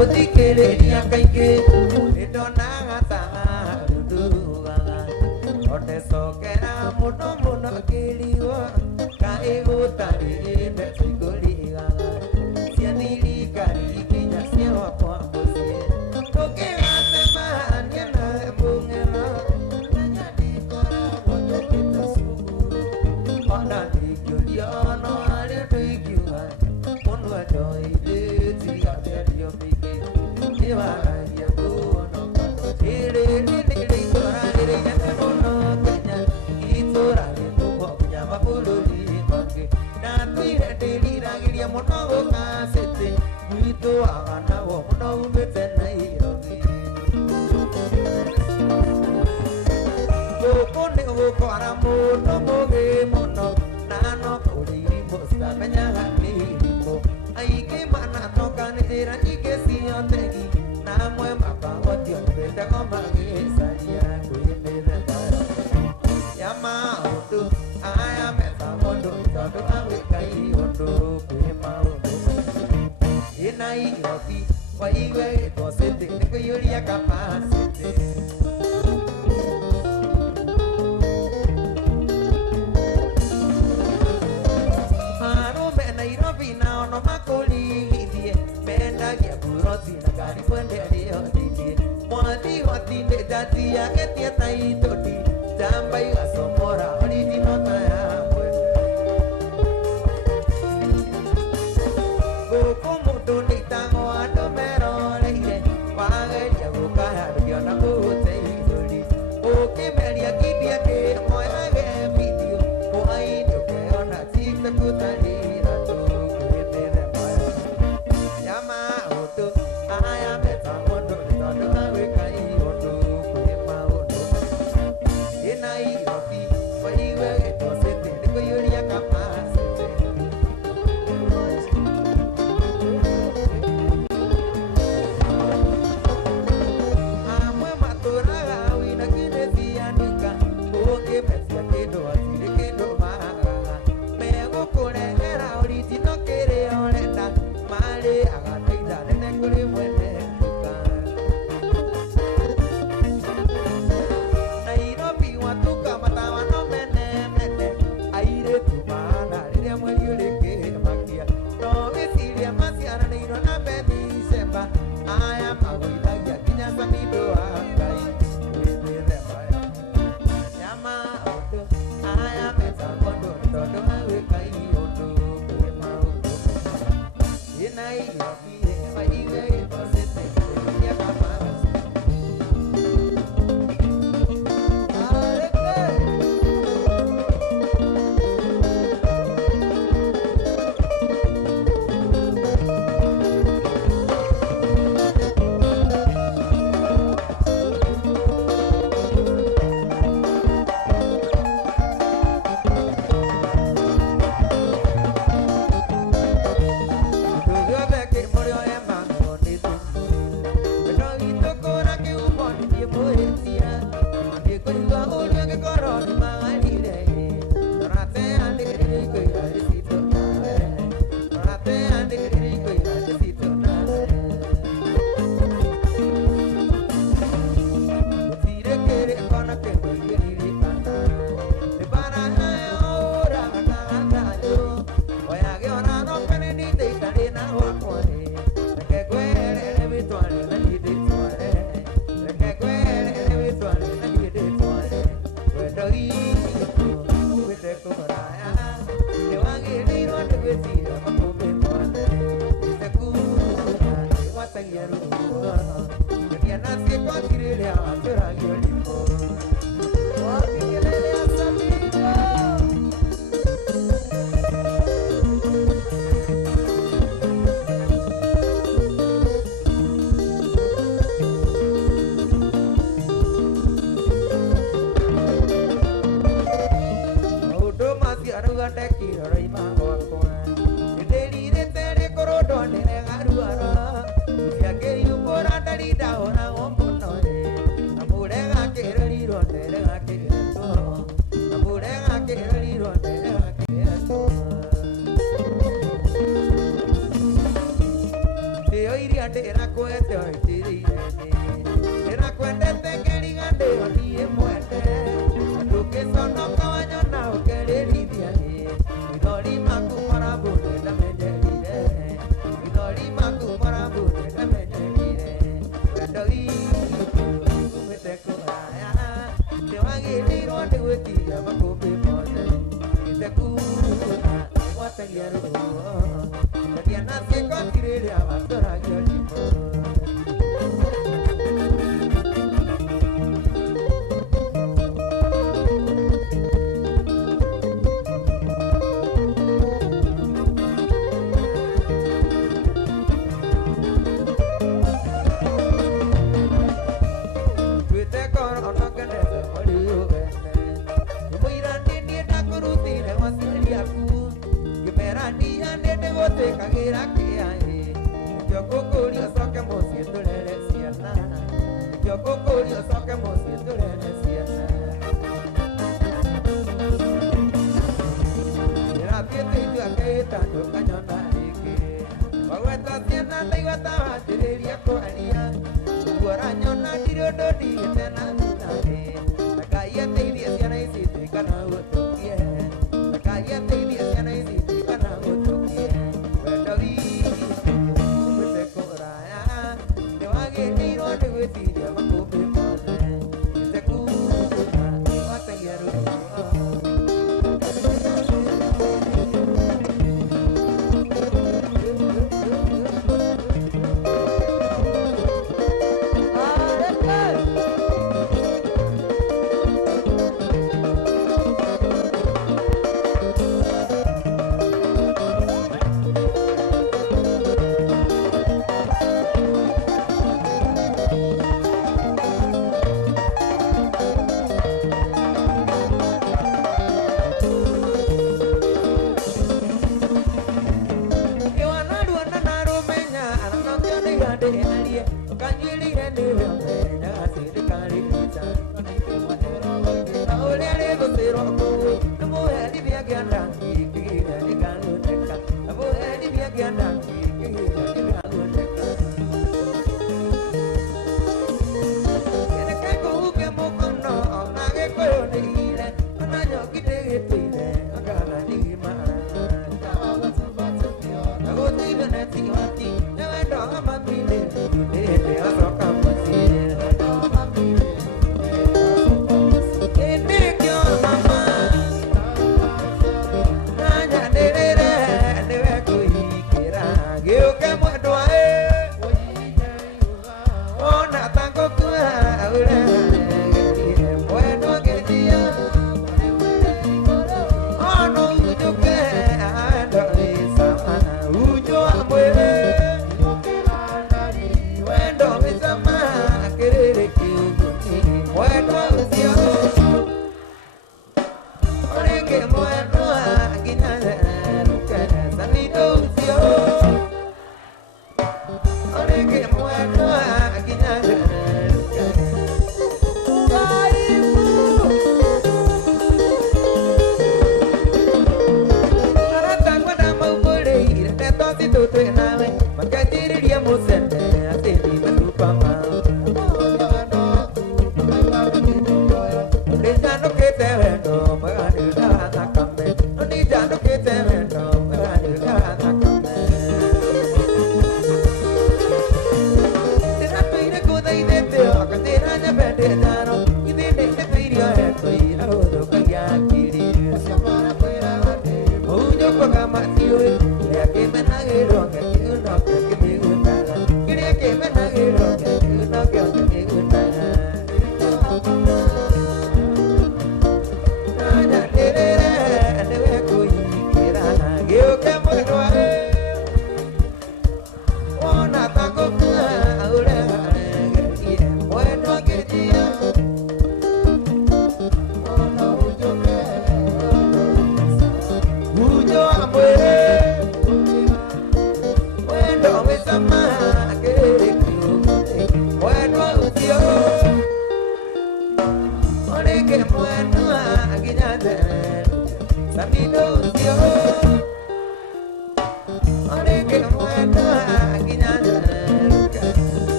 Thikĩrĩria kaingĩ nĩndonaga ta nduaga ondecokera mũno mũno ngĩrigwo kaĩ gũtarĩ ndecikũrigaga cia thirikari nginya cia wakwa mũciĩ tũkĩgacemania na mũng'eno nanya ndikoragwo tũkĩte cukuru ona ndingĩũria no harĩ ũndũ ingiuga mũno ndoithĩti aterio mĩingĩ nĩwaragia mũno rĩrĩ itũra rĩrĩ inene mũno Kenya itũra rĩtũmwo nginya mabũrũri mangĩ na tuire ndĩriragĩria mũno gũkacĩtĩ gwitũ aganago mũno umĩte Nairobi gũkũ nĩ gũkora mũndũ mũgĩ mũno na no kũrĩ irimũ citamenyaga nĩ irimũ aingĩ manatoka nĩ njĩra nyingĩ ciotegi na amwe makahotio nĩmĩtego magĩcaria kwĩmĩthemba ya maũndũ aya metagwo ũndũ tondũ agwĩkai ũndũ kwĩ maũndũ ĩ Nairobi waigue gĩtwo city nĩ kũiyũria capacity arũme Nairobi nao no makũrigithie mendagia buroti na ngari kwenderio thithie mwathi hoti-inĩ ndathiagetie ta itũti njamba igacomora original ta yamwe gũkũ mũndũ nĩitagwo andũ meroreire wageria gũka handũ ngĩona gũgũteithũri ũkĩmeria ngimbia kĩmoyage video hwaĩ-inĩ ũkeona TikTok ũtarĩra tũkwĩmĩthemba ya maũndũ aya metagwo ũndũ nĩ tondũ agwĩkai ũndũ kwĩ maũndũ ĩ Nairobi waigue gĩtwo city nĩ kũiyũria capacity amwe matũraga wĩna kĩnĩthianĩka ũngĩmetia kĩndũ hatirĩ kĩndũ magaga megũkũrehera original kĩrĩa ũrenda marĩaga na itha nene kũrĩ mwene nduka Nairobi watuka matawa no mene mene airĩtu mahana rĩrĩa mweri ũrĩ kĩmakia no gĩciria maciaranĩirwo na Bethi Shemba aya magũithagia nginya Samido wa Ngai kwĩmĩthemba ya maũndũ aya metagwo ũndũ tondũ agwĩkai ũndũ kwĩ maũndũ ĩ Nairobi waigue gĩtwo city kũiyũria capacity ndĩra kwende oitĩrĩire ndĩra kwendete ngĩrigande niĩ mwende ndũngĩconoka wanyona ũkerĩrithia ithori maku marambũnĩ ndamenyerire ithori maku marambũnĩ ndamenyerire wendo witũ umĩte kũraya nĩwagĩrĩirwo nĩ gwĩtiria makũmbĩ mothe ĩte kuuna gwatagia rũo ndagia na ciĩko tirĩrĩa watũragio rimo kagira kiai jokokori soke mosi tulele siana jokokori soke mosi tulele siana era piete tu aketa to kanyona iki baweta siana taiwata hatiria ko alia kuara nyona dirodo di tena nare takaya teidia siana isi kana utokie takaya teidia siana isi kana utokie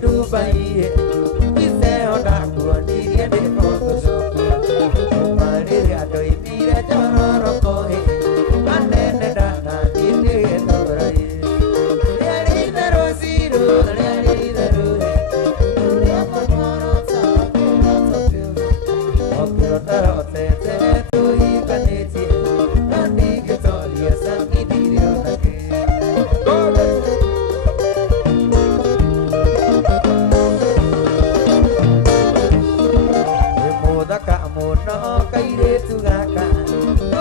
Dubai, ise ona kuoni ende koto soku, umari ado imire jororo kohe, anene dana inde torai, yari daro siru, yari daro, uriamo moro sa, okiro taro tete tu ikaneti, andi ketolia sangi dirio nake. No kaire tugaka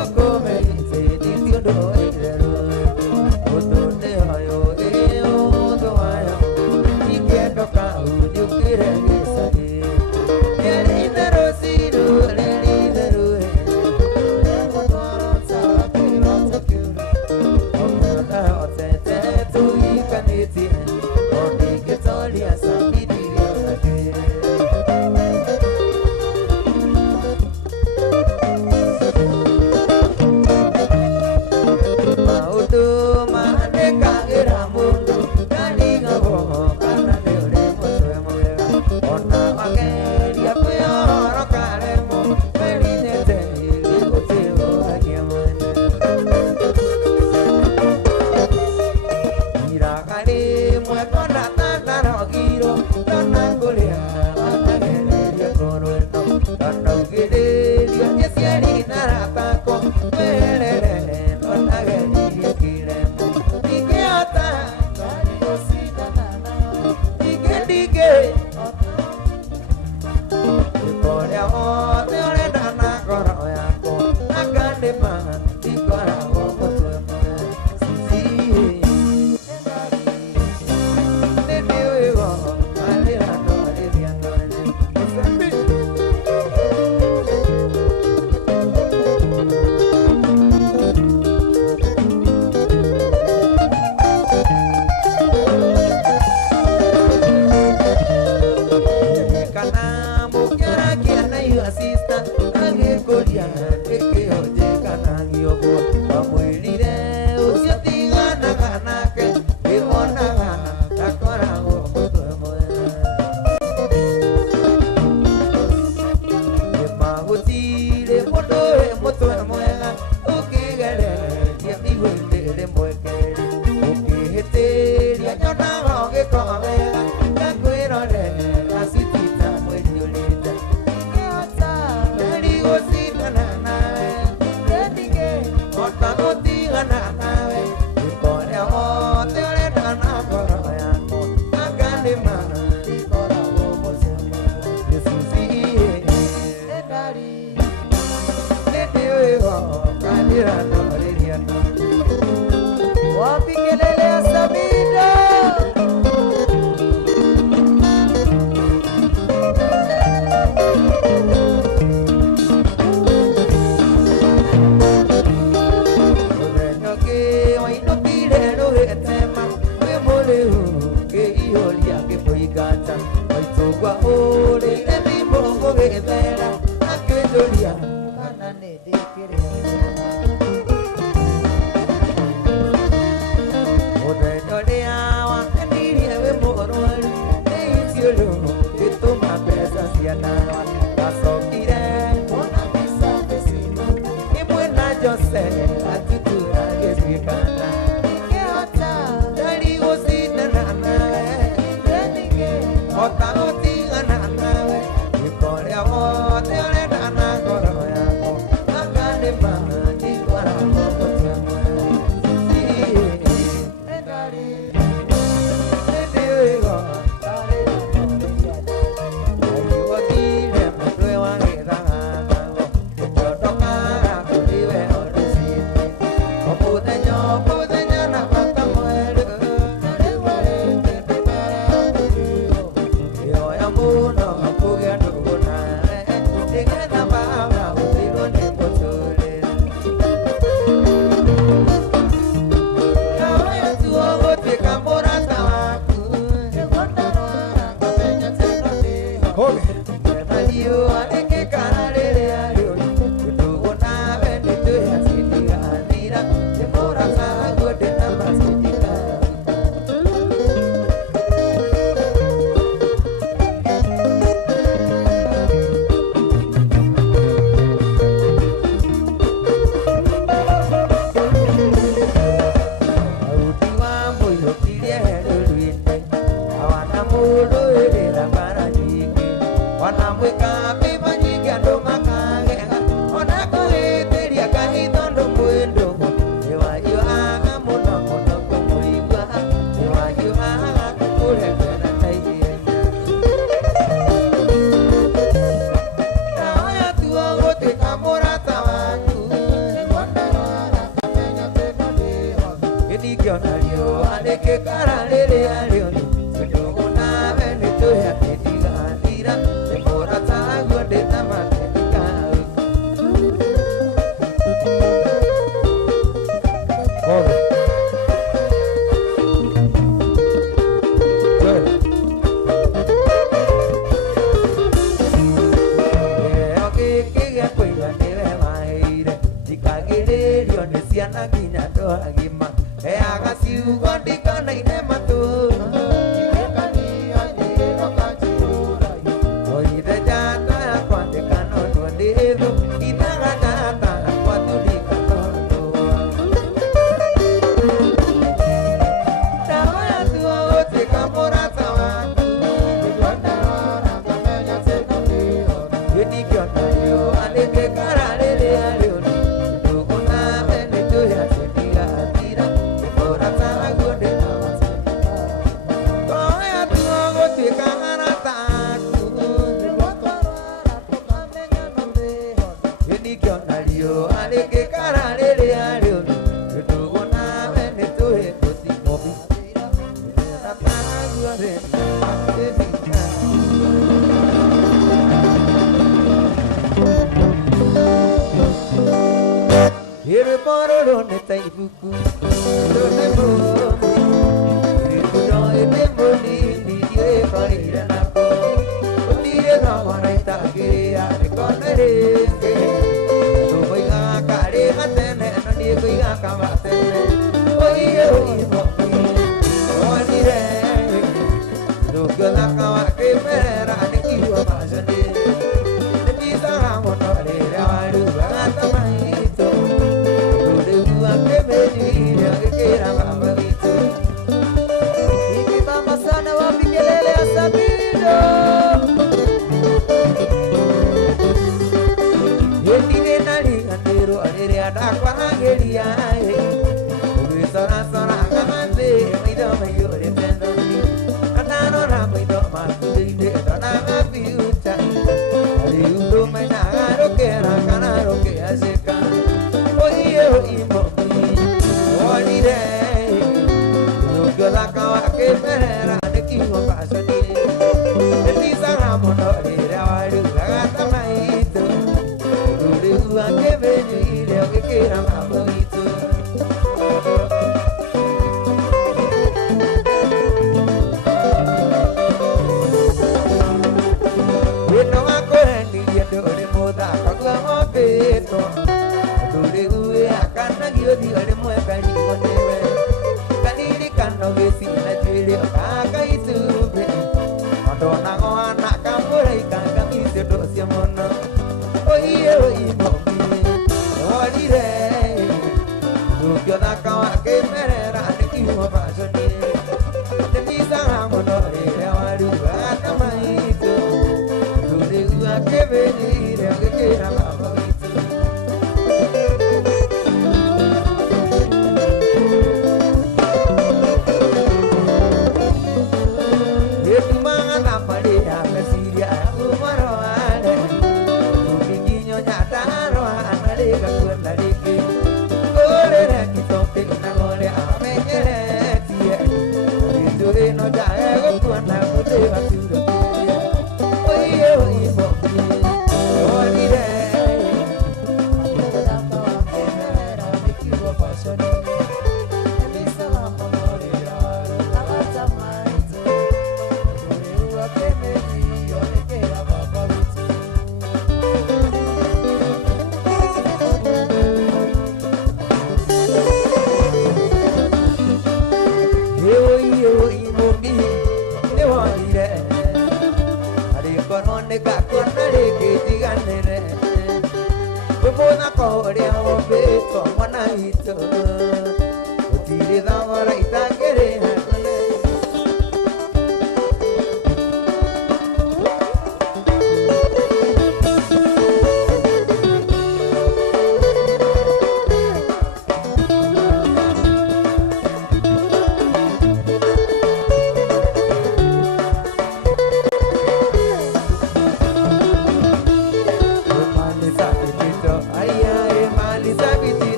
oko merite di tiodo ero odo te hayo e odo ayo ikendo ka uju kire gesage eri dero siru eri dero e odo sa kiro sakuru odo ta otete tu ikaneti odi ketolia sangi dirio nake.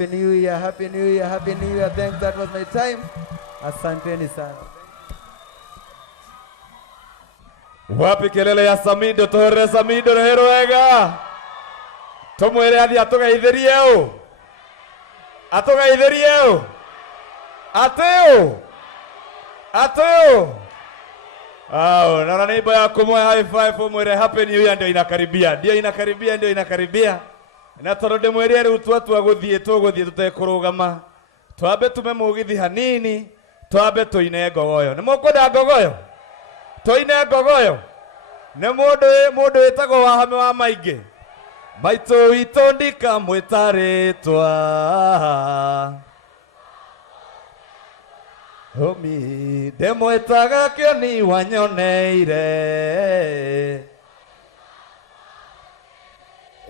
Happy New Year, Happy New Year, Happy New Year. Thanks, that was my time. Asanteni sana. Wapi kelele ya Samido, tore Samido rehero wega. Tumwere athi atugeithirie u. Atugeithirie u. Ateo. Naona neighbor yako mwe high five mwere Happy New Year, ndio inakaribia. Na torode mwere ri utwatu aguthie tutekurugama. Twabe tume mugithi hanini, twabe tuine ngogoyo. Ni mukwenda ngogoyo? Toine ngogoyo. Ne mundu witago wa hame wa maingi. Maito wito ndika mwitaritwa. Homi demwetaga kioni wanyoneire.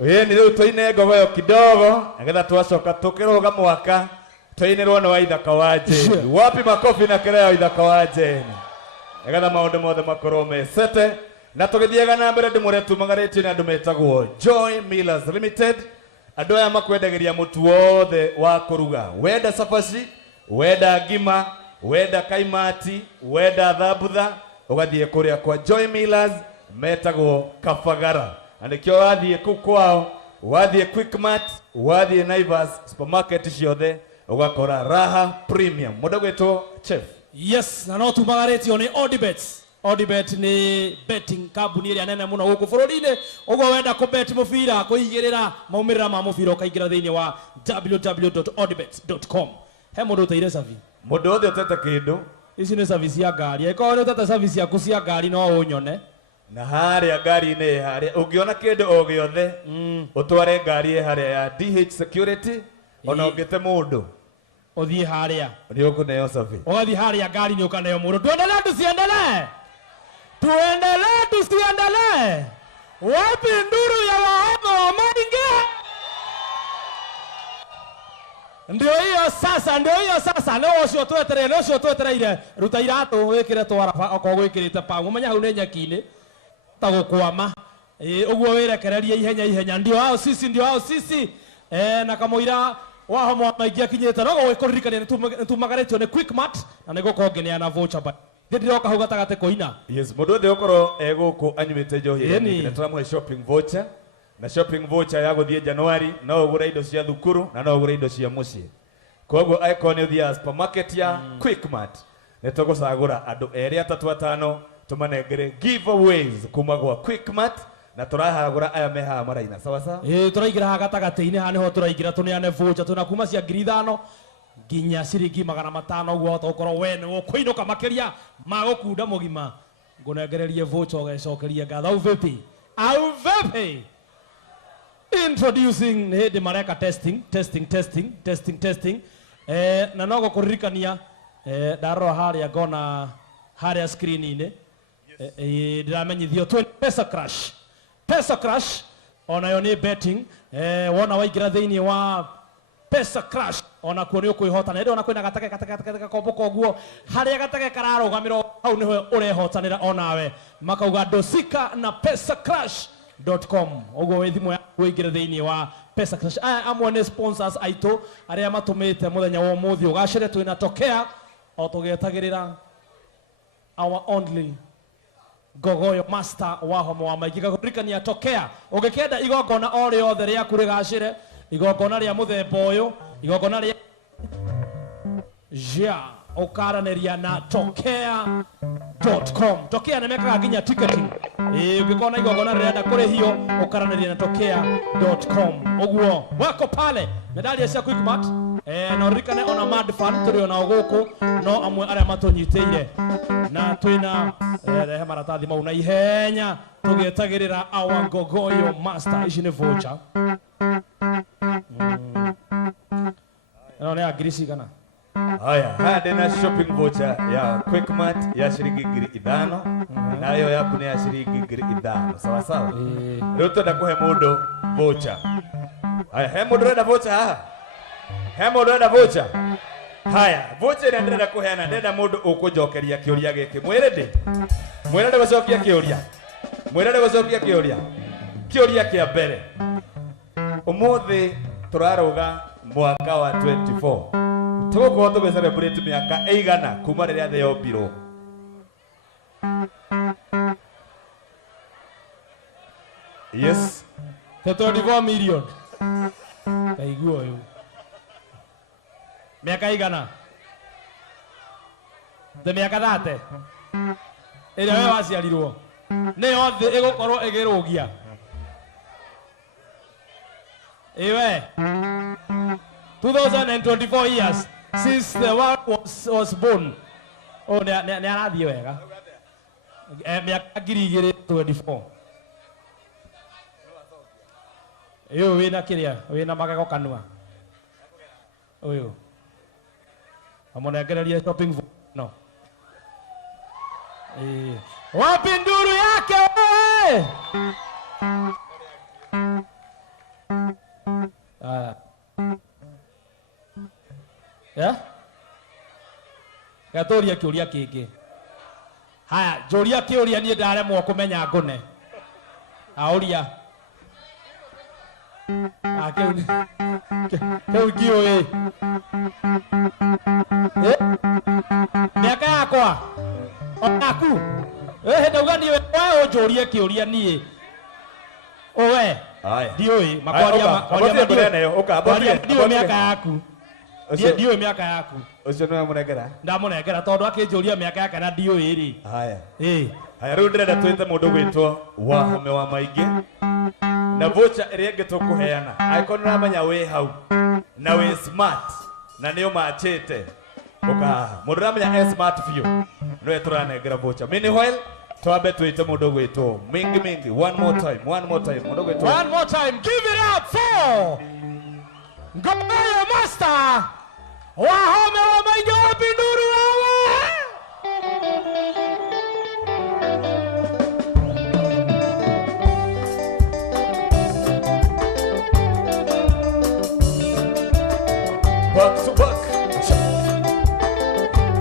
Ni riu toine ngogoyo kidogo, nagetha twacoka tukiruga mwaka. Toinirwo ni wa ithaka wa Jane. Wapi makofi na kelele wa ithaka wa Jane. Nagetha maundu mothe makorwo mesete. Na tugithiega na mbere ndimuretu magaretio ni andu metagwo Joy Millers Limited. Andu aya makwendagiria mutu wothe wa kuruga. Wenda safashi, wenda ngima, wenda kaimati, wenda thambutha, ugathie kuria kwa Joy Millers metagwo Kabagara. Andikio wathie ku kwao, wathie Quickmart, wathie Naivas supermarket ciothe ugakora Raha Premium. Mundu gwitwo Chef. Yes, na no tumagaretio ni Odibets. Odibet ni betting company ĩrĩa nene mũno gũkũ bũrũri-inĩ. Ũguo wenda kũbet mũbira, kũigĩrĩra maumĩrĩra ma mũbira ũkaingĩra thĩinĩ wa www.odibet.com. He mũndũ ũteire savi. Mũndũ wothe ũtete kĩndũ. Ici nĩ savi cia ngari. Ĩkorwo nĩ ũtete savi ciaku cia ngari no ũnyone. Na harĩa ngari-inĩ harĩa ũngĩona kĩndũ o gĩothe ũtware ngari harĩa ya DH Security, ona ũngĩte mũndũ ũthiĩ harĩa nĩ ũkũneo savi. Ũgathiĩ harĩa ngari-inĩ ũkaneo mũndũ. Tusiendelee. Wapi nduru ya wahanga wa maingi? Ndio hiyo sasa. Ndio ũcio twetereire. Ruta iratũ wĩkĩre twara okorwo gwĩkĩrĩte pa. Ũmenya hau nĩ nyaki-inĩ ta gũkwama. Ũguo wĩrekererie ihenya. Ndio hao sisi. Na kamũira waho maingi akinyĩte no gwĩkũririkania nĩ tumagaretio nĩ Quickmart na nĩ gũkorwo ngĩneana voucher ba. Ndiroka hau gatagate koina. Yes, mundu othe ukorwo eguku anyumite njohi ni turamuhe shopping voucher. Na shopping voucher ya guthie January no ugure indo cia thukuru na no ugure indo cia mucii. Koguo icon uthia supermarket ya Quickmart ni tugucagura andu eri 3-5 tumanengere giveaways kuma gwa Quickmart na turahagura aya meha maraina sawa. Turaigira ha gatagate-ini ha niho turaigira tuneane voucher tunakuma cia 5,000 nginya ciringi 500 uguo tokorwo we ni ukuinuka makiria magukunda mugima ngunengererie voucher ugecokeria ngatho au vipi introducing hindi mareka testing na no gukuririkania ndarora haria ngona haria screen-ini ndiramenyithio Pesa Crash onayo ni betting wona waingira thiini wa Pesa Crash ona kuo ni ukwihotana ndio ona kwina gatake kombo koguo haria gatake kararugamirwo hau niho urehotanira onawe makauga Dosika na pesacrash.com uguo we thimu kuingira thiini wa Pesa Crash. Amwe ni sponsors aito aria matumite muthenya wa muthi ugacire twina tokea o tugetagirira our only Ngogoyo master wa homo wa maingi gakurikania tokea ugikenda igongona o riothe ria kurigacire igongona ria muthemba uyu igongona ria ukaranĩria na tokea.com. Tokea nĩmekaga nginya ticketing. Ũngĩkona igongona rĩrenda kũrĩhio ũkaranĩria na tokea.com. Ũguo wako pale medali cia Quickmart na ũririkane ona Mad Fan tũrĩ ona gũkũ no amwe arĩa matũnyitĩire na twĩna rehe maratathi mau na ihenya tũgĩetagĩrĩra our Ngogoyo master. Ici nĩ voucher nĩ agirisi kana. Haya, hadi na shopping voucher ya Quickmart ya shilingi 5,000 nayo yaku ni ya shilingi 5,000 sawa. Leo tutakuhe mundu voucher. Haya, he mundu renda voucher Haya, voucher ndenda kuheana ndenda mundu ukunjokeria kiuria giki. Mwirende gucokia kiuria. Kiuria kia mbere. Umuthi turaruga mwaka wa 24 tugukorwo tugicelebrate miaka 100 kuma riria thĩ yombirwo. Yes, the 24 million kaiguo uyu miaka igana the miaka 30 ĩrĩa we waciarirwo nĩyo thĩ ĩgũkorwo ĩgĩrũgia iwe 2024 years since the world was born. Oh, nĩ arathiĩ wega miaka 2024 uyu wina kiria wina magego kanua uyu amunegereria shopping no wapi nduru yake wewe ya gatoria kiuria kingi haya njuria kiuria nie ndaremwo kumenya ngune auria keu kioi miaka yakwa onaku ndauga niĩ we ũnjũrie kĩũria niĩ owe ndiũĩ makwaria ndiũĩ mĩaka yaku ndiũĩ mĩaka yaku ucio nĩwe mũnengera ndamũnengera tondũ akĩnjũria mĩaka yake na ndiũĩ rĩ haya rĩu ndĩrenda twĩte mũndũ gwĩtwo Wahome wa Maingĩ na voucher ĩrĩa ĩngĩ tũkũheana angĩkorwo nĩũramenya wĩ hau na wĩ smart na nĩ ũmachĩte mũndũ ũramenya smart biũ nĩwe tũranengera voucher. Meanwhile twambe twĩte mũndũ gwĩtwo Mingi one more time mũndũ gwĩtwo one more time. Give it up for Ngoyo Master Wahome wa Maingĩ wa Binduru wewe. Back to back.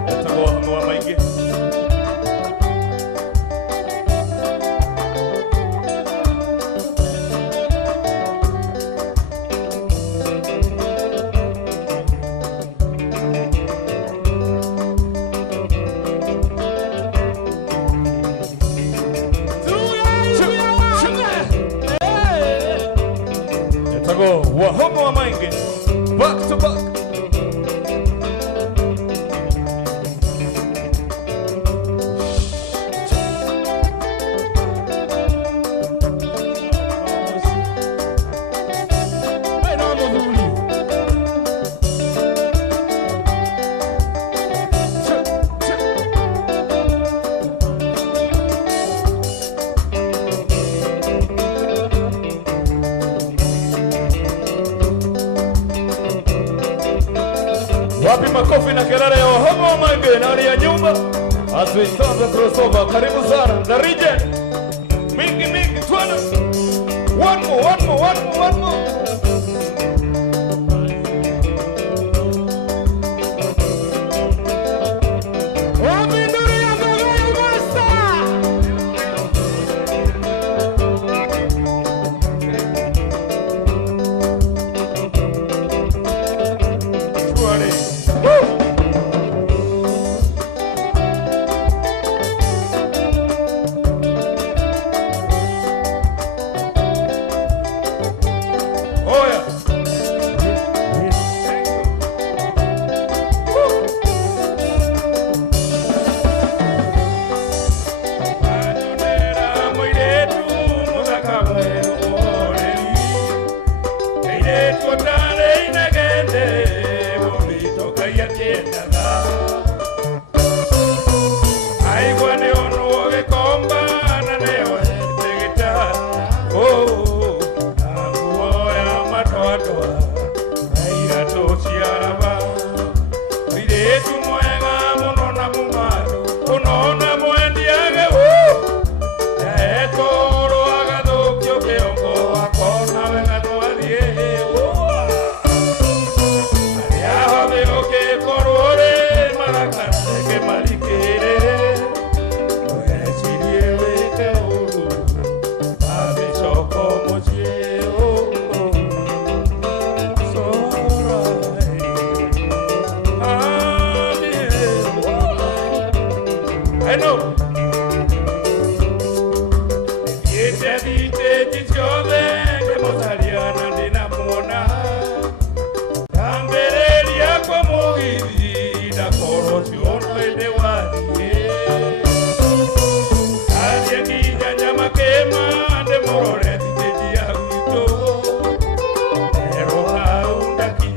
Esta Wahome wa Maingĩ. Esta Wahome wa Maingĩ. Back to back. Wapi makofi na kelele ya Wahome wa Maingĩ na ya nyumba as we start the crossover. Karibu sana the region. Mingi twende. One more. Bueno, y ese dite chichove que mozariana de namona, tamberería como guidida, corrosión de guadie. Alguien aquí ya llama quema de morores de diablo, pero aún de aquí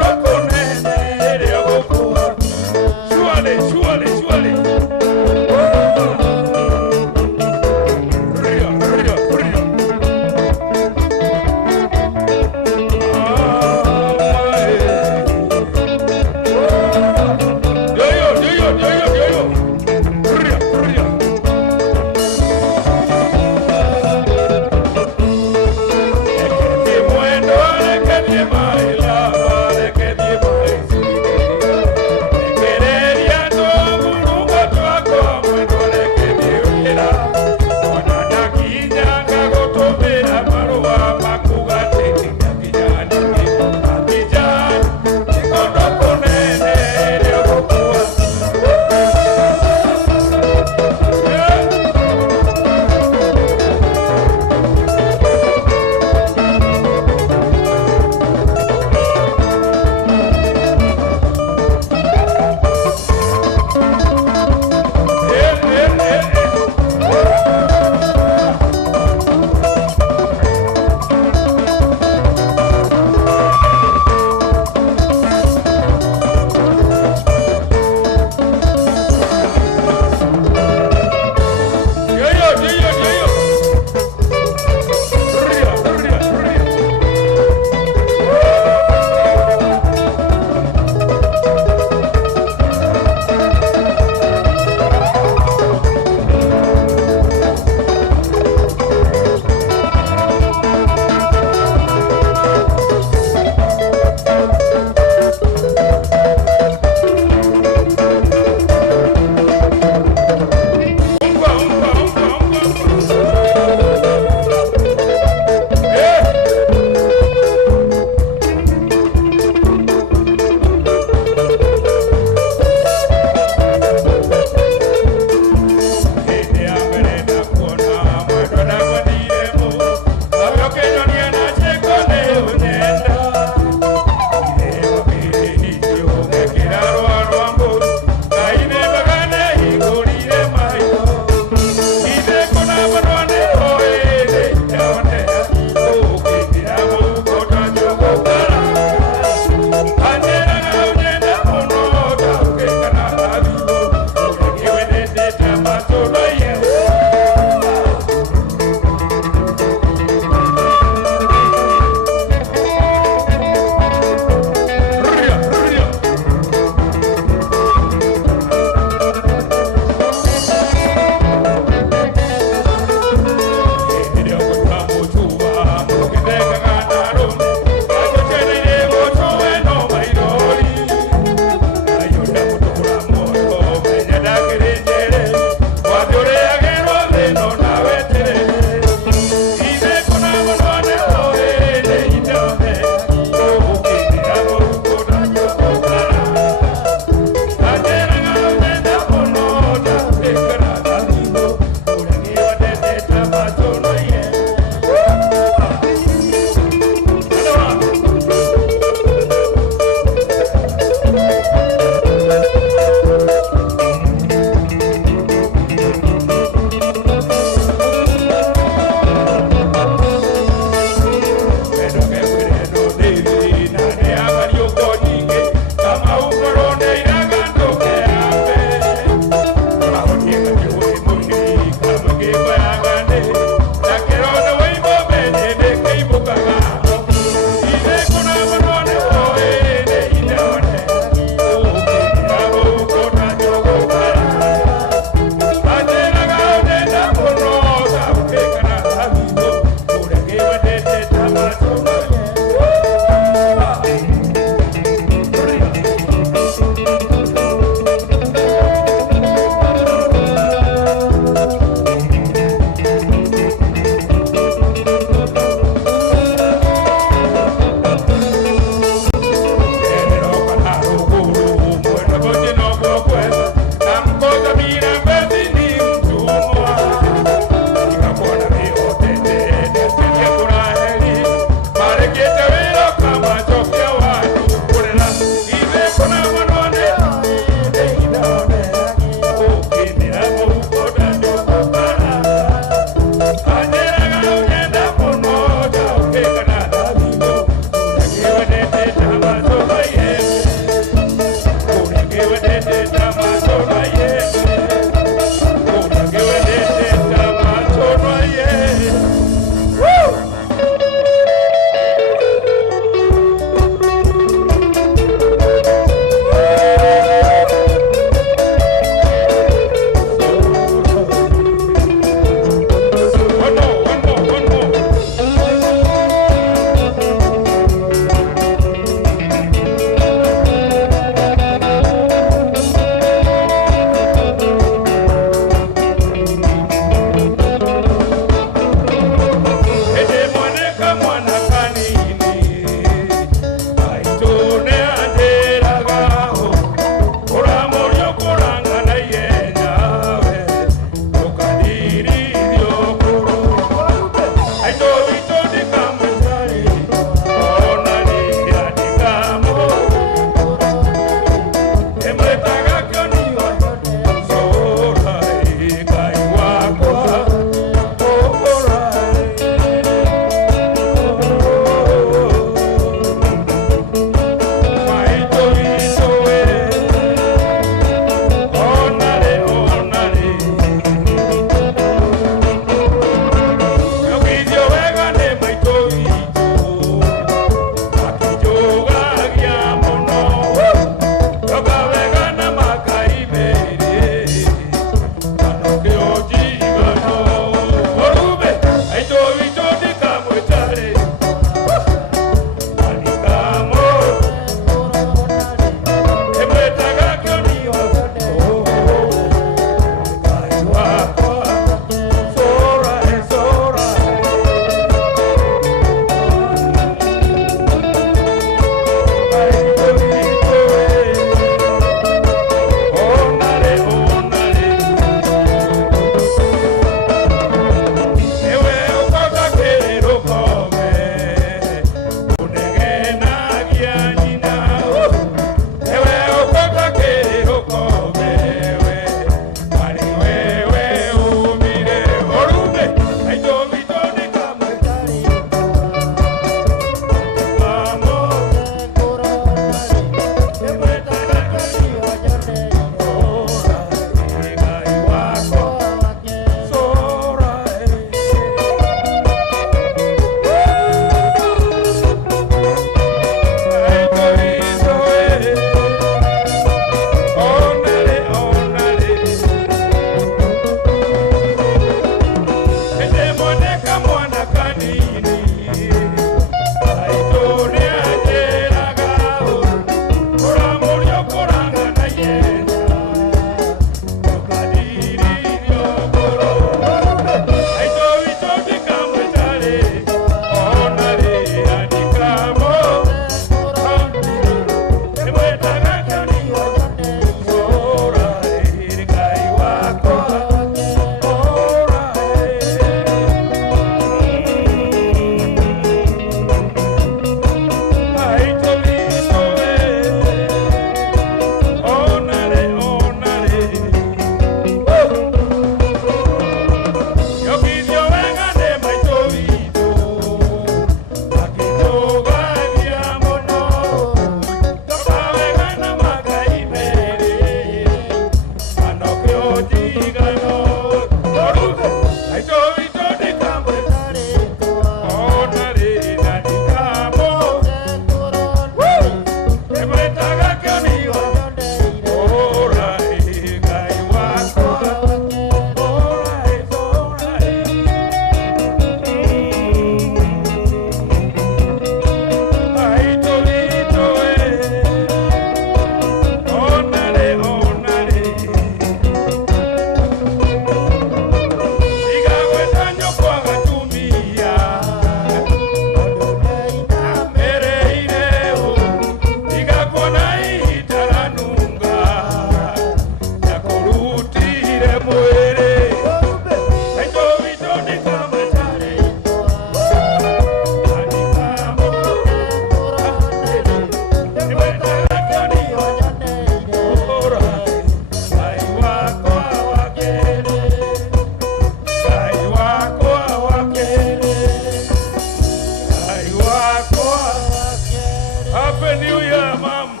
Hallelujah, mom.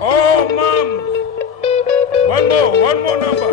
Oh, mom. One more number.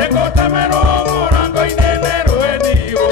Eko tamero morango inene ruedio.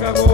Chicago.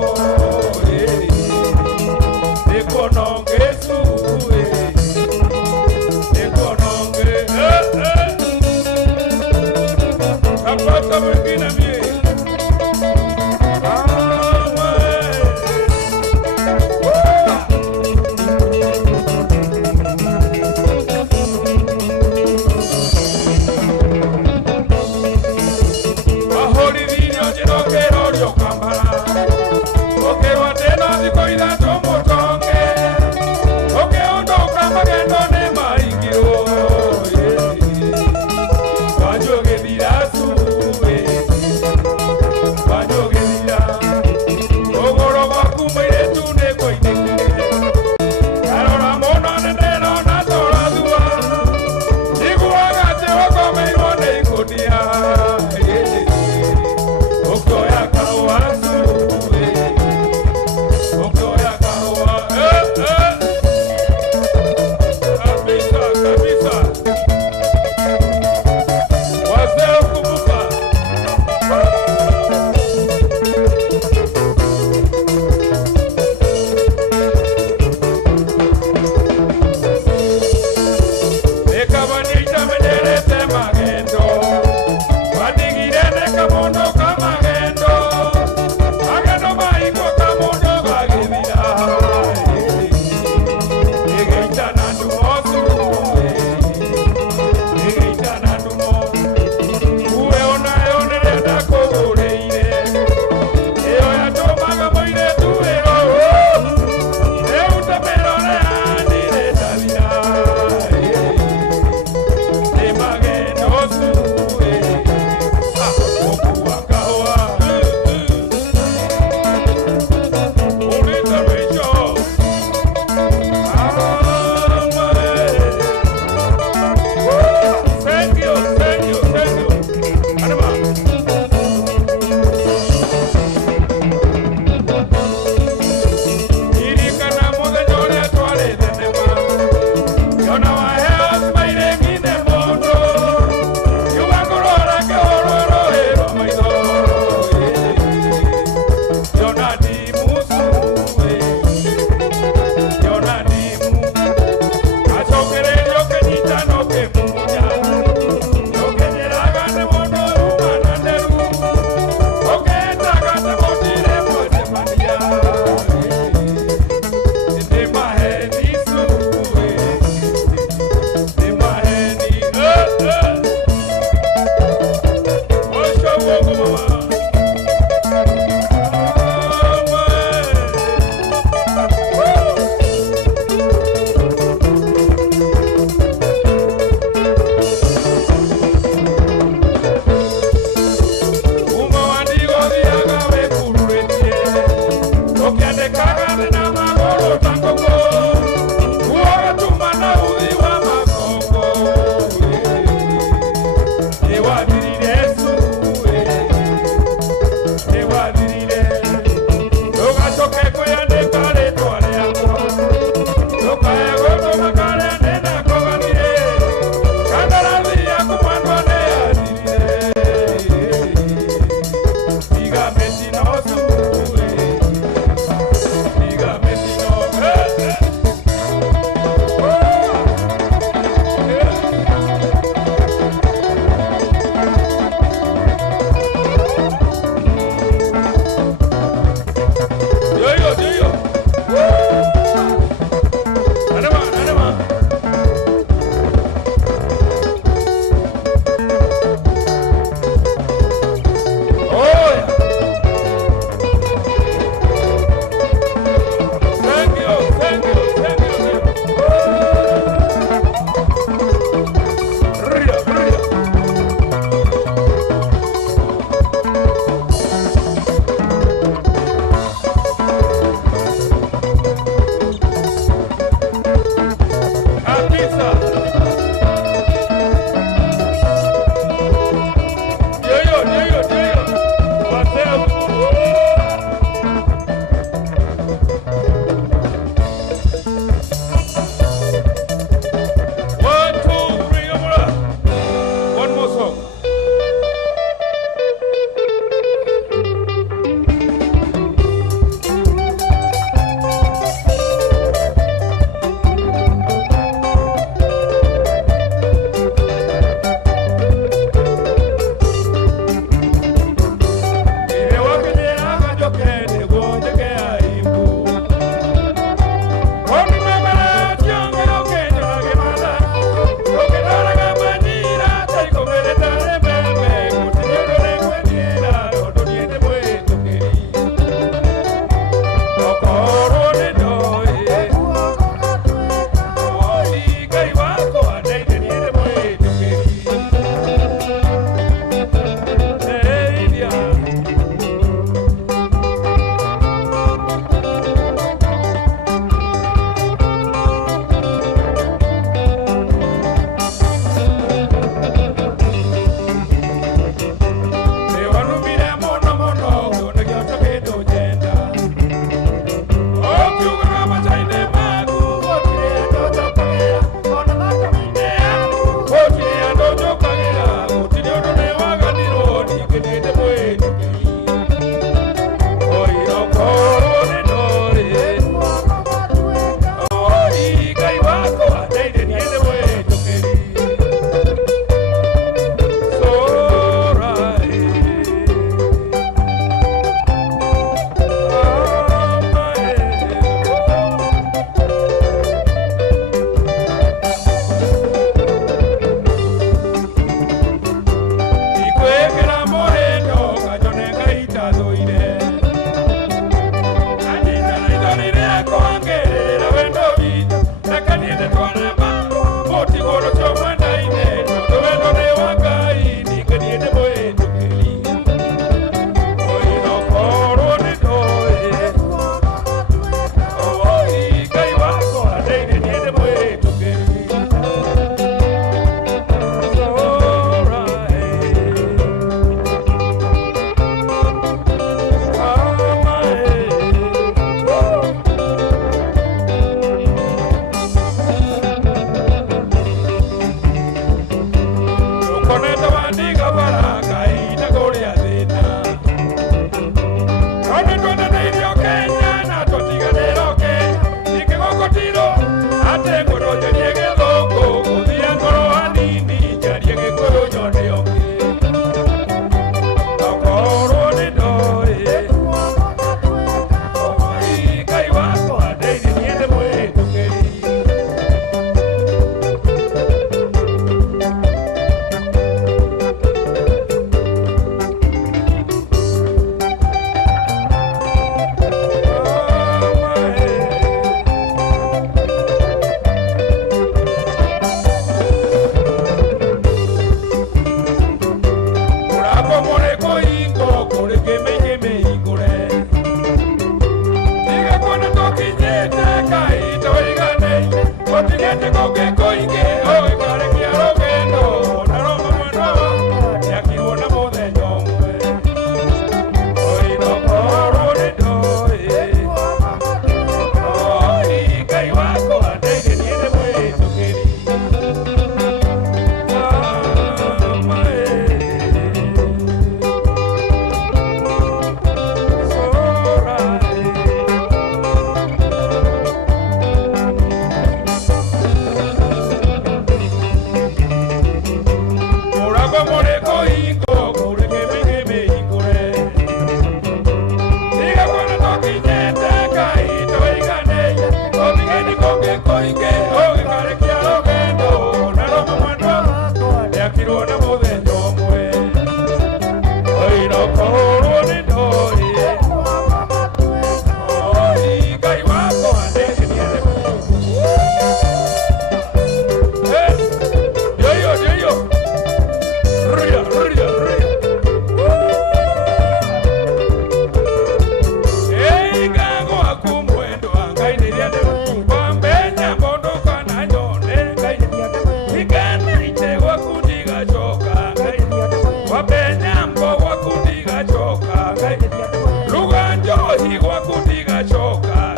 Rĩngĩ gwaku ndigacoka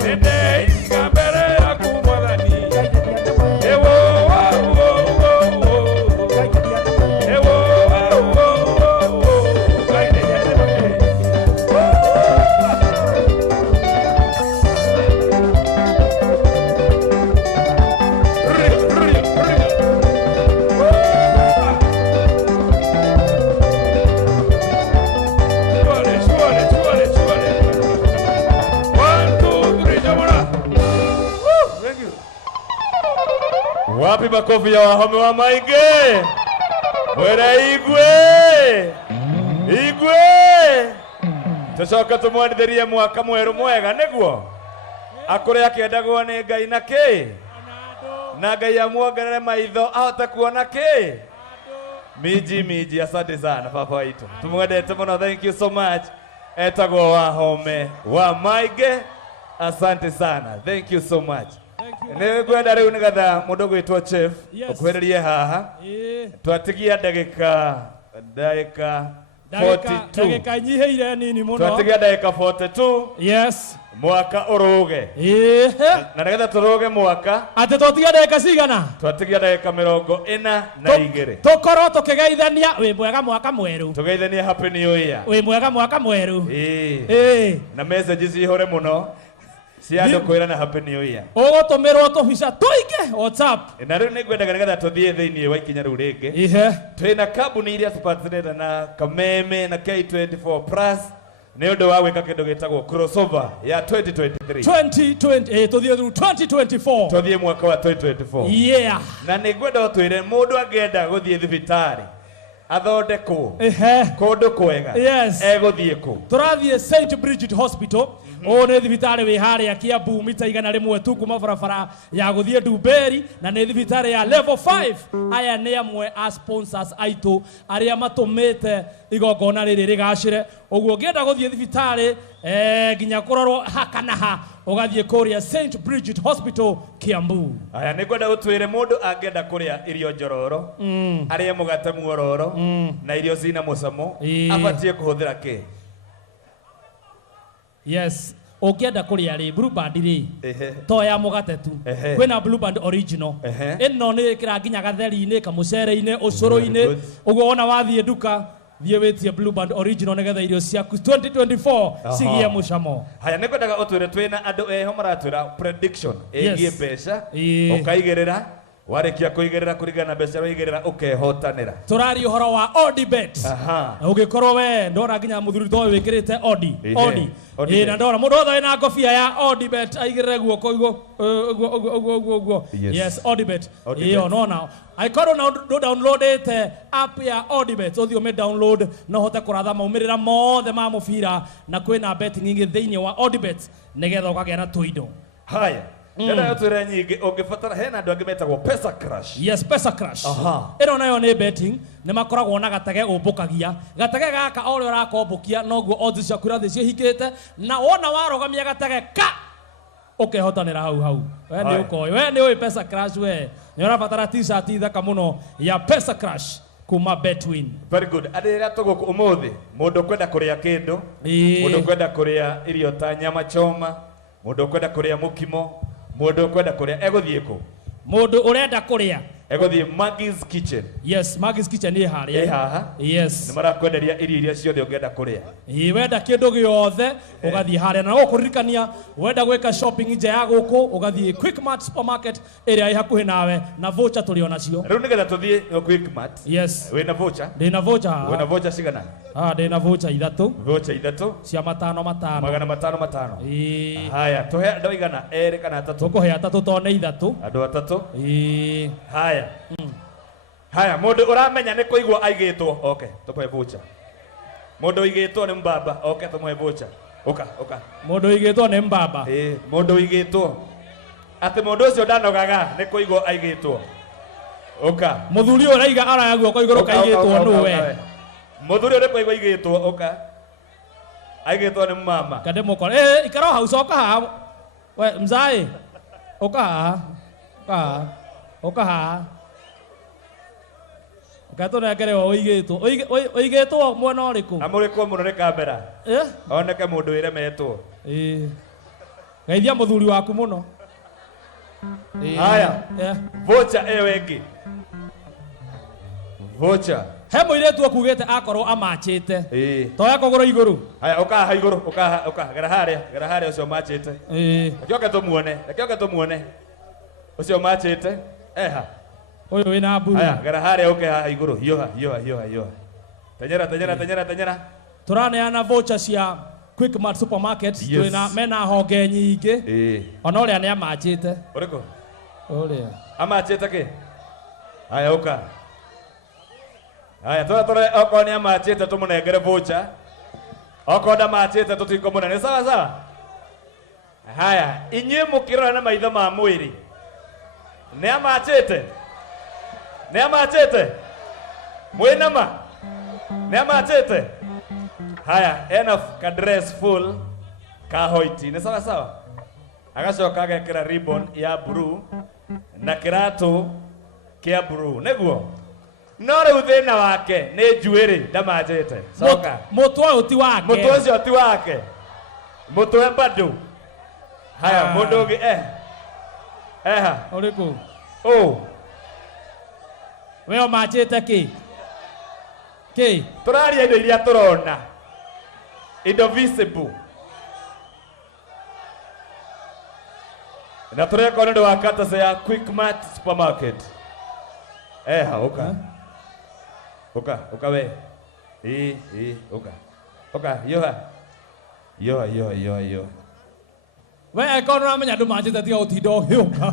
Nĩnde iga mbere yaku Mwathani Ewo Wapi makofi ya wahome wa Maige? Mwera Igwe tucoka tumwanithirie mwaka mweru mwega niguo akure akiendagwo ni Ngai na ki na Ngai amuongerere maitho ahote kuona ki miji asante sana baba waitu tumwendete muno thank you so much etagwo wahome wa Maige asante sana thank you so much Nĩ gwenda rĩu nĩgetha mũndũ gwĩtwo chief ũkuhĩrĩrie haha twatigia ndagĩka 42 nyihĩire nini mũno twatigia ndagĩka 42 yes mwaka ũrũge na nĩgetha tũrũge mwaka atĩ twatigia ndagĩka cigana twatigia ndagĩka 42 tũkorwo tũkĩgeithania wĩ mwega mwaka mwerũ tũgeithania happy new year wĩ mwega mwaka mwerũ na messages ihũre mũno Siado kwirana happy new year. Ũgũtũmĩrwo tũbica tũingĩ WhatsApp. Na rĩu nĩngwendaga nĩgetha tũthiĩ thĩinĩ wa ikinya rĩu rĩngĩ. Twĩna kambuni iria tũpartnerĩte na Kameme na K24 Plus nĩ ũndũ wa gwĩka kĩndũ gĩtagwo crossover ya 2023. Tũthiĩ through 2024. Tũthiĩ mwaka wa 2024. Yeah. Na nĩngwenda ũtwĩre mũndũ angĩenda gũthiĩ thibitarĩ athondekwo kũndũ kwega egũthiĩ kũ? Tũrathiĩ St Bridget Hospital. Nĩ thibitarĩ wĩ harĩa Kiambu mita igana rĩmwe tu kuma barabara ya gũthiĩ Ndumberi na nĩ thibitarĩ ya level 5 aya nĩ amwe a sponsors aitũ arĩa matũmĩte igongona rĩrĩ rĩgacĩre ũguo ũngĩenda gũthiĩ thibitarĩ nginya kũrorwo haka na ha ũgathiĩ kũrĩa St Bridget Hospital Kiambu. Aya nĩngwenda ũtwĩre mũndũ angĩenda kũrĩa irio njororo arĩa mũgate muororo na irio cina mũcamo abatie kũhũthĩra kĩ? Yes, ũngĩenda kũrĩa rĩ Blue Band rĩ to ya mũgate tu kwĩna Blue Band original ĩno nĩ ĩkĩra nginya gatheri-inĩ kamũcere-inĩ ũcũrũ-inĩ ũguo ona wathiĩ nduka thiĩ wĩtie Blue Band original nĩgetha irio ciaku 2024 cigie mũcamo. Haya nĩngwendaga ũtwĩre twĩna andũ eho maratwĩra prediction ĩgiĩ mbeca ũkaigĩrĩra warĩkia kũigĩrĩra kũringana na mbeca waigĩrĩra ũkehotanĩra. Tũrari ũhoro wa ODBet. Ũngĩkorwo we ndona nginya mũthuri toĩ wĩkĩrĩte Odi. Na ndona mũndũ wothe wĩna ngobia ya ODBet aigĩrĩre guoko ũguo. Yes, ODBet. Iyo nona aikorwo downloadete app ya ODBet ũthiĩ ũmĩ download no hote kũratha maumĩrĩra mothe ma mũbira na kwĩna betting ingĩ thĩinĩ wa ODBet nĩgetha ũkagĩa na tũindo. Haya. Nenda yote nyingi ungefatara hena andũ angĩ metagwo Pesa Crash. Yes, Pesa Crash. Ĩno nayo nĩ betting nĩ makoragwo na gatege ũmbũkagia. Gatege gaka o ũrĩa ũrakombokia noguo odds ciaku irathiĩ ciĩhingĩte na wona warogamia gatege ka ũkehotanĩra hau. We nĩ ũkoĩ. We nĩ ũĩ Pesa Crash we. Nĩ ũrabatara t-shirt thaka mũno ya Pesa Crash kuma Betwin. Very good. Adĩrĩra tũgũkũ ũmũthĩ mũndũ kwenda kũrĩa kĩndũ, mũndũ kwenda kũrĩa irio ta nyama choma, mũndũ kwenda kũrĩa mũkimo, mũndũ kwenda kũrĩa egũthiĩ kũ? Mũndũ ũrenda kũrĩa egũthiĩ Maggie's Kitchen. Yes, Maggie's Kitchen nĩ harĩa. Haha. Yes. Nĩ marakwenderia irio iria ciothe ũngĩenda kũrĩa. Wenda kĩndũ gĩothe ũgathiĩ harĩa na gũkũririkania wenda gwĩka shopping nja ya gũkũ ũgathiĩ Quickmart supermarket ĩrĩa ĩ hakuhĩ nawe na voucher tũrĩ onacio. Rĩu nĩgetha tũthiĩ Quickmart. Yes. Wĩna voucher? Ndĩna voucher. Wĩna voucher cigana? Ndĩna voucher 3. Voucher 3? Cia 5,500. Magana 5,500. Haya, tũhe andũ igana 2 kana 3. Tũkũhe 3 to nĩ 3. Andũ 3? Haya. Haya, mũndũ ũramenya nĩ kũigua aigĩtwo. Okay, tũkũhe voucher. Mũndũ ũigĩtwo nĩ mbamba. Okay, tũmũhe voucher. Ũka. Mũndũ ũigĩtwo nĩ mbamba. Mũndũ ũigĩtwo. Atĩ mũndũ ũcio ndanogaga nĩ kũigua aigĩtwo. Ũka. Mũthuri ũyũ araiga araya guoko igũrũ kaigĩtwo nũ we. Mũthuri ũrĩ kũigua aigĩtwo. Ũka. Aigĩtwo nĩ mama. Kande mũkora. Ikara hau coka haha. We mzai. Ũka haha. Ũka haha. Gato na ngere oigetwo mwena uriku. Amurikwo muno ni kamera. Oneke mundu iremetwo. Geithia muthuri waku muno. Haya. Vocha wengi. Vocha. He muiretu akugete akorwo amachite. Toya kogoro iguru. Haya ukaha iguru, ukaha gera haria ucio machite. Rekioke tumuone. Ucio machite. Eha. Oyo wina mburu. Haya gera haria ukaha iguru. Hiyoha. Tenyera. Turaneana voucher cia Quickmart supermarket. Twina mena honge nyingi. Ona uria ni amachite. Uriko? Uria. Amachite ki? Haya uka. Haya tore oko ni amachite tumunengere voucher. Oko nda machite tutinkomuna ni sawa. Haya inyue mukirora na maitho ma mwiri. Ni amachite. Mwinama. Ni amachite. Haya enough ka dress full ka hoiti. Ni sawa. Agacoka agekira ribbon ya blue na kirato kia blue. Neguo. No riu thina wake ni njuiri ndamajite. Soka. Mutwe uti wake. Mutwe ucio ti wake. Mutwe bado. Haya mundu ungi Eha. Uriku. We omachite ki? Turaria indo iria turona. Indo visible. Na tureka ndio wakata ya Quickmart supermarket. Eha uka we. Uka. Yoha. We akono ramenya ndu manjite tiga utindo hiuka.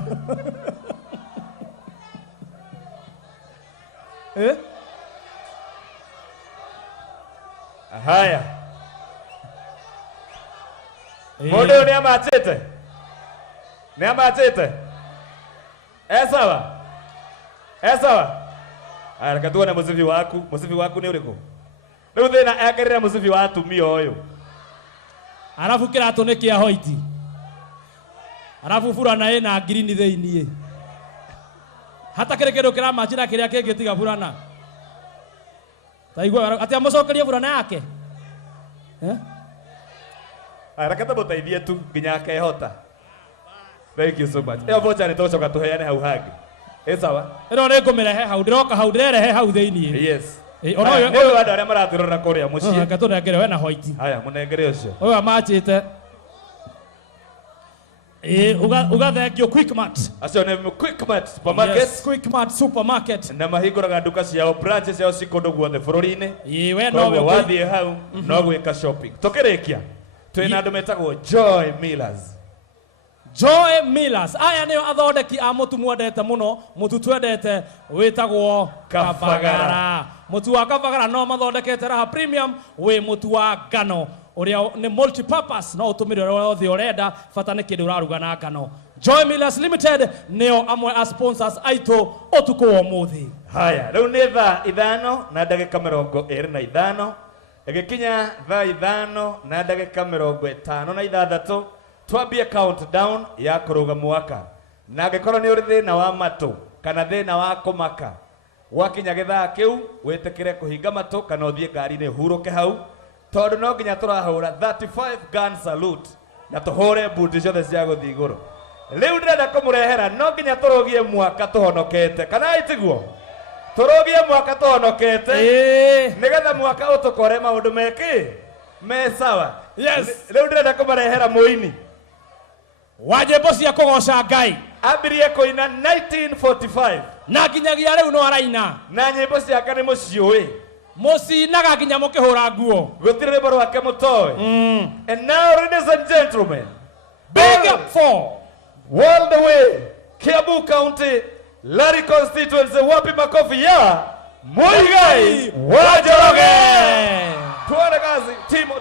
Haya. Mundu ni amachite. Sawa. Aya katuona muzivi waku ni uriku. Riu thina akerera muzivi wa atumia uyu. Arafu kirato ni kia hoiti. Arafu burana ina green theinie. Hata kire kindu kiramachira kiria kingi tiga burana. Taigua ati amucokerie burana yake. Aya mutaithie tu nginya akehota. Thank you so much. Eo vocha ni tocoka tuheane hau hangi. Sawa? Ino ni ngumirehe hau ndiroka hau ndirehe hau theinie. Yes. Ono yo ndio andu aria maraturora kuria mucii. Gato nengere we na hoiti. Haya munengere ucio. Oyo amachite. Uga thengio Quickmart. Acio ni Quickmart supermarket. Yes, Quickmart supermarket. Na mahinguraga nduka ciao branches ciao cikundu guothe bururi-ini. We no we wathie hau no gwika shopping. Tukirikia twina andu metagwo Joy Millers. Aya nio athondeki a mutu mwendete muno, mutu twendete witagwo Kabagara. Mutu wa Kabagara no mathondekete raha premium we mutu wa ngano uria ni multi purpose no utumire wothe urenda fata ni kindu uraruga na ngano. Joy Millers Limited nio amwe a sponsors aitu utuku wa muthi. Haya riu ni thaa 5 na ndagika 25 igikinya thaa 5 na ndagika 56 twambie countdown ya kuruga mwaka na ngikorwo ni uri thina wa matu kana thina wa kumaka wakinya githaa kiu witikire kuhinga matu kana uthie ngari-ini huruke hau tondu no nginya turahura 35 gun salute na tuhure mbuti ciothe cia guthii iguru. Riu ndirenda kumurehera no nginya turugie mwaka tuhonokete kana itiguo turugie mwaka tuhonokete nigetha mwaka utukore maundu meki me sawa. Yes. Riu ndirenda kumarehera muini wajembo cia kugoca Ngai ambirie kuina 1945 na nginyagia riu no araina na nyimbo ciake ni muciui mucinaga nginya mukihura nguo gutire rwimbo rwake mutoe. And now ladies and gentlemen, big up for all the way Kiambu County Lari constituency. Wapi makofi ya Muigai wa Njoroge. Tuone kazi timu